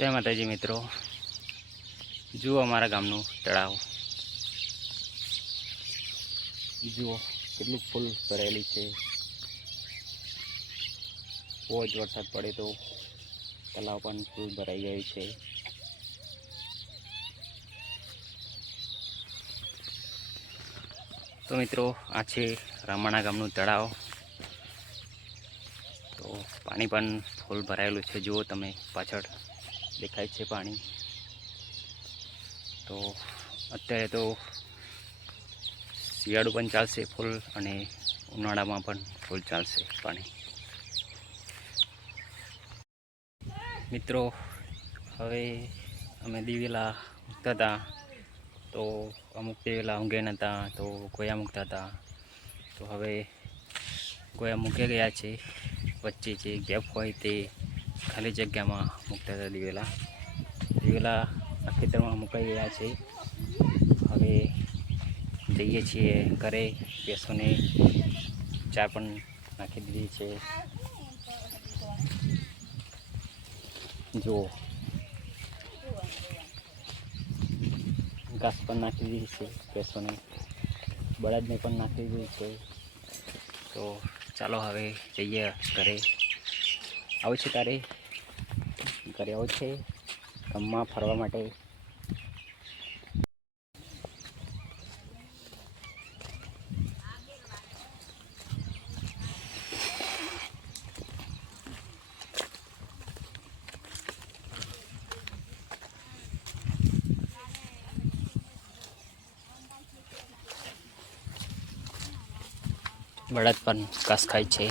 જય માતાજી મિત્રો, જુઓ અમારા ગામનું તળાવ, જુઓ કેટલું ફૂલ ભરેલી છે। બહુ જ વરસાદ પડે તો તળાવ પણ ફૂલ ભરાઈ જાય છે। તો મિત્રો આ છે રામાણા ગામનું તળાવ। તો પાણી પણ ફૂલ ભરાયેલું છે, જુઓ તમે પાછળ દેખાય છે પાણી। તો અત્યારે તો શિયાળું પણ ચાલશે ફૂલ અને ઉનાળામાં પણ ફૂલ ચાલશે પાણી। મિત્રો હવે અમે દિવેલા મૂકતા હતા, તો અમુક દિવેલા ઊંઘે નહોતા તો ગોયા મૂકતા હતા। તો હવે ગોયા મૂકી ગયા છે, વચ્ચે જે ગેપ હોય તે ખાલી જગ્યામાં મૂકતા હતા દિવેલા આ ખેતરમાં મુકાઈ ગયા છે। હવે જઈએ છીએ ઘરે, બેસોને ચા પણ નાખી દીધી છે। જુઓ ઘાસ પણ નાખી દીધી છે, બેસોને બળદને પણ નાખી દીધી છે। તો ચાલો હવે જઈએ ઘરે। આવું છે તારે ઘરે આવું છે ગામમાં ફરવા માટે। બળદ પણ ઘાસ ખાય છે।